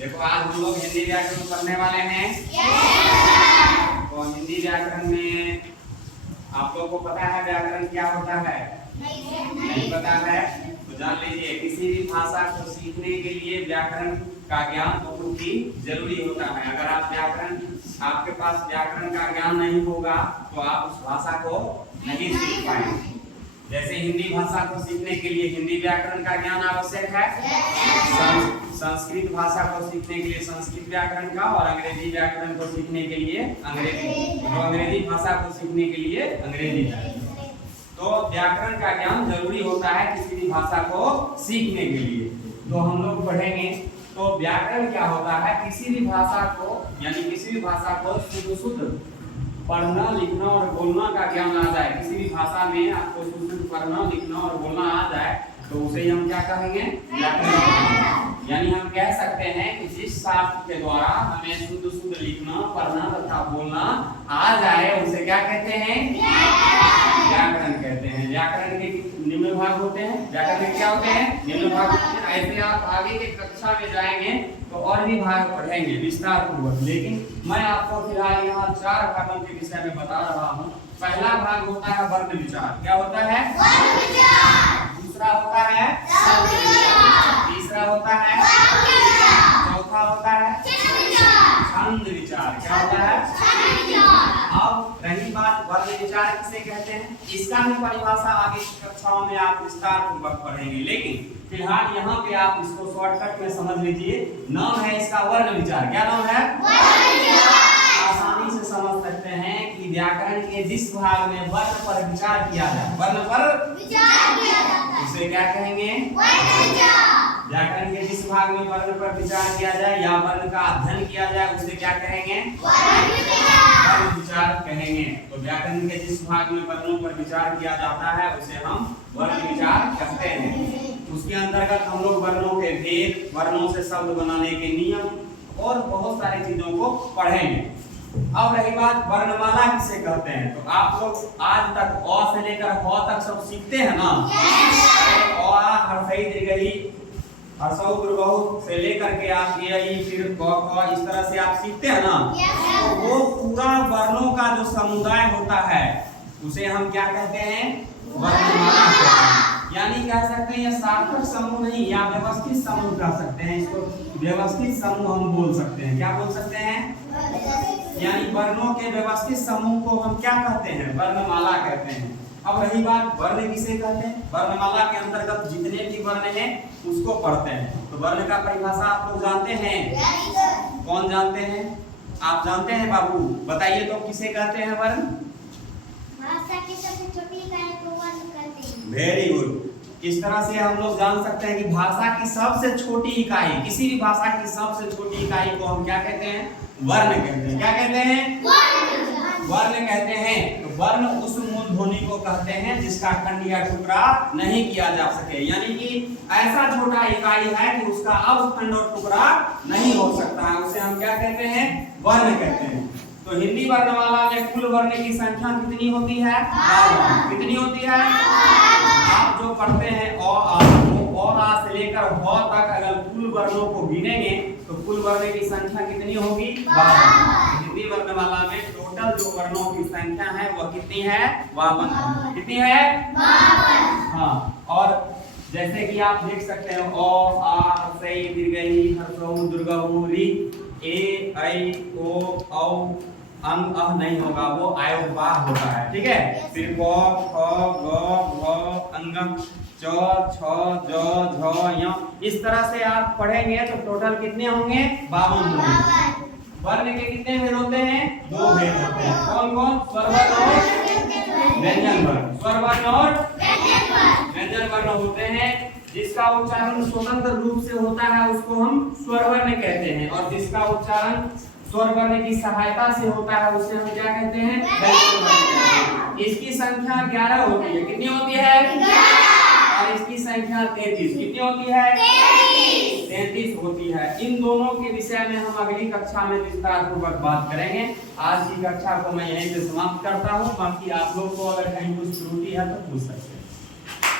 देखो आज हम लोग हिंदी व्याकरण पढ़ने वाले हैं। तो हिंदी व्याकरण में आप लोग को पता है व्याकरण क्या होता है? नहीं पता है तो जान लीजिए, किसी भी भाषा को सीखने के लिए व्याकरण का ज्ञान बहुत ही जरूरी होता है। अगर आपके पास व्याकरण का ज्ञान नहीं होगा तो आप उस भाषा को नहीं सीख पाएंगे। जैसे हिंदी भाषा को सीखने के लिए हिंदी व्याकरण का ज्ञान आवश्यक है, संस्कृत भाषा को सीखने के लिए संस्कृत व्याकरण का, और अंग्रेजी व्याकरण को सीखने के लिए अंग्रेजी भाषा को सीखने के लिए अंग्रेजी। तो व्याकरण का ज्ञान जरूरी होता है किसी भी भाषा को सीखने के लिए। तो हम लोग पढ़ेंगे तो व्याकरण क्या होता है, किसी भी भाषा को यानी किसी भी भाषा को शुद्ध पढ़ना लिखना और बोलना का ज्ञान आ जाए। किसी भी भाषा में आपको शुद्ध पढ़ना लिखना और बोलना आ जाए तो उसे हम क्या कहेंगे? व्याकरण। यानी हम कह सकते हैं कि जिस शास्त्र के द्वारा हमें शुद्ध लिखना पढ़ना तथा बोलना आ जाए उसे क्या कहते हैं? व्याकरण कहते हैं। व्याकरण के निम्न भाग होते हैं। व्याकरण के क्या होते हैं? निम्न भाग होते हैं। ऐसे आप आगे के कक्षा में जाएंगे तो और भी भाग पढ़ेंगे विस्तार पूर्वक, लेकिन मैं आपको फिलहाल यहाँ 4 भागों के विषय में बता रहा हूँ। पहला भाग होता है वर्ण विचार। क्या होता है? वर्ण विचार। दूसरा होता है शब्द विचार। तीसरा होता है चौथा होता है छंद विचार। क्या होता है? अब रही बात वर्ण विचार किसे कहते हैं, इसका भी परिभाषा आगे की कक्षाओं में आप विस्तार पूर्वक पढ़ेंगे, लेकिन फिलहाल यहाँ पे आप इसको शॉर्टकट में समझ लीजिए। नाम है इसका वर्ण विचार। क्या नाम है? आसानी से समझ सकते हैं कि व्याकरण के जिस भाग में वर्ण पर विचार किया जाए, वर्ण पर विचार किया जाता है, उसे क्या कहेंगे? वर्ण विचार। व्याकरण के जिस भाग में वर्ण पर विचार किया जाए या वर्ण का अध्ययन किया जाए उसे क्या कहेंगे? वर्ण विचार कहेंगे। तो व्याकरण के जिस भाग में वर्णों पर विचार किया जाता है उसे हम वर्ण विचार कहते हैं। उसके अंतर्गत हम लोग वर्णों के भेद, वर्णों से शब्द बनाने के नियम और बहुत सारी चीजों को पढ़ेंगे। अब रही बात वर्णमाला किसे कहते हैं, तो आप लोग आज तक अ से लेकर ह तक सब सीखते हैं ना? अ आ हर्षई दीर्घई हर्षौ दीर्घौ से लेकर के आप ये फिर क ख इस तरह से आप सीखते हैं ना? तो वो पूरा वर्णों का जो समुदाय होता है उसे हम क्या कहते हैं? वर्णमाला कहते हैं। यानी कह सकते हैं यह सार्थक समूह नहीं या व्यवस्थित समूह कह सकते हैं। इसको व्यवस्थित समूह हम बोल सकते हैं। क्या बोल सकते हैं? यानी वर्णों के व्यवस्थित समूह को हम क्या कहते हैं? वर्णमाला कहते हैं। अब रही बात वर्ण किसे कहते हैं, वर्णमाला के अंतर्गत जितने भी वर्ण हैं उसको पढ़ते हैं। तो वर्ण का परिभाषा आप लोग जानते हैं? कौन जानते हैं? आप जानते हैं बाबू, बताइए तो किसे कहते हैं वर्ण? भाषा की सबसे छोटी इकाई को वर्ण कहते हैं। Very good. किस तरह से हम लोग जान सकते हैं कि भाषा की सबसे छोटी इकाई, किसी भी भाषा की सबसे छोटी इकाई को हम क्या कहते हैं? वर्ण कहते हैं। क्या कहते हैं? वर्ण कहते हैं। तो वर्ण उस मूल ध्वनि को कहते हैं जिसका खंड या टुकड़ा नहीं किया जा सके, यानी कि ऐसा छोटा इकाई है कि उसका अब खंड और टुकड़ा नहीं हो सकता है, उसे हम क्या कहते हैं? वर्ण कहते हैं। तो हिंदी वर्णमाला में कुल वर्ण की संख्या कितनी होती है? 52। कितनी होती है? आप जो पढ़ते हैं अ आ से लेकर ह तक अगर कुल वर्णों को गिनेंगे तो कुल वर्ण की संख्या कितनी होगी? 52। हिंदी वर्णमाला में टोटल जो वर्णों की संख्या है वह कितनी है? 52। कितनी है? 52। हाँ, और जैसे कि आप देख सकते हैं अ आ हर्षई दीर्घई हर्षौ दीर्घौ रि ए ऐ ओ औ अंग अह नहीं होगा, वो आय बा होता है। ठीक है, फिर क ख ग घ अंग च छ ज झ य इस तरह से आप पढ़ेंगे तो टोटल कितने होंगे? 52 होंगे। वर्ण के कितने भेद होते हैं? 2 भेद होते हैं। कौन कौन? स्वर वर्ण और व्यंजन वर्ण। स्वर वर्ण और व्यंजन वर्ण होते हैं। जिसका उच्चारण स्वतंत्र रूप से होता है उसको हम स्वर वर्ण कहते हैं, और जिसका उच्चारण स्वर वर्ण की सहायता से होता है उसे हम क्या कहते हैं? व्यंजन वर्ण कहते हैं। इसकी संख्या 11 होती है। कितनी होती है? 11। और इसकी संख्या 33। कितनी होती है? 33 होती है। इन दोनों के विषय में हम अगली कक्षा में विस्तार पूर्वक बात करेंगे। आज की कक्षा को मैं यहीं पे समाप्त करता हूँ। बाकी आप लोग को अगर कहीं कुछ त्रुटि है तो पूछ सकते हैं।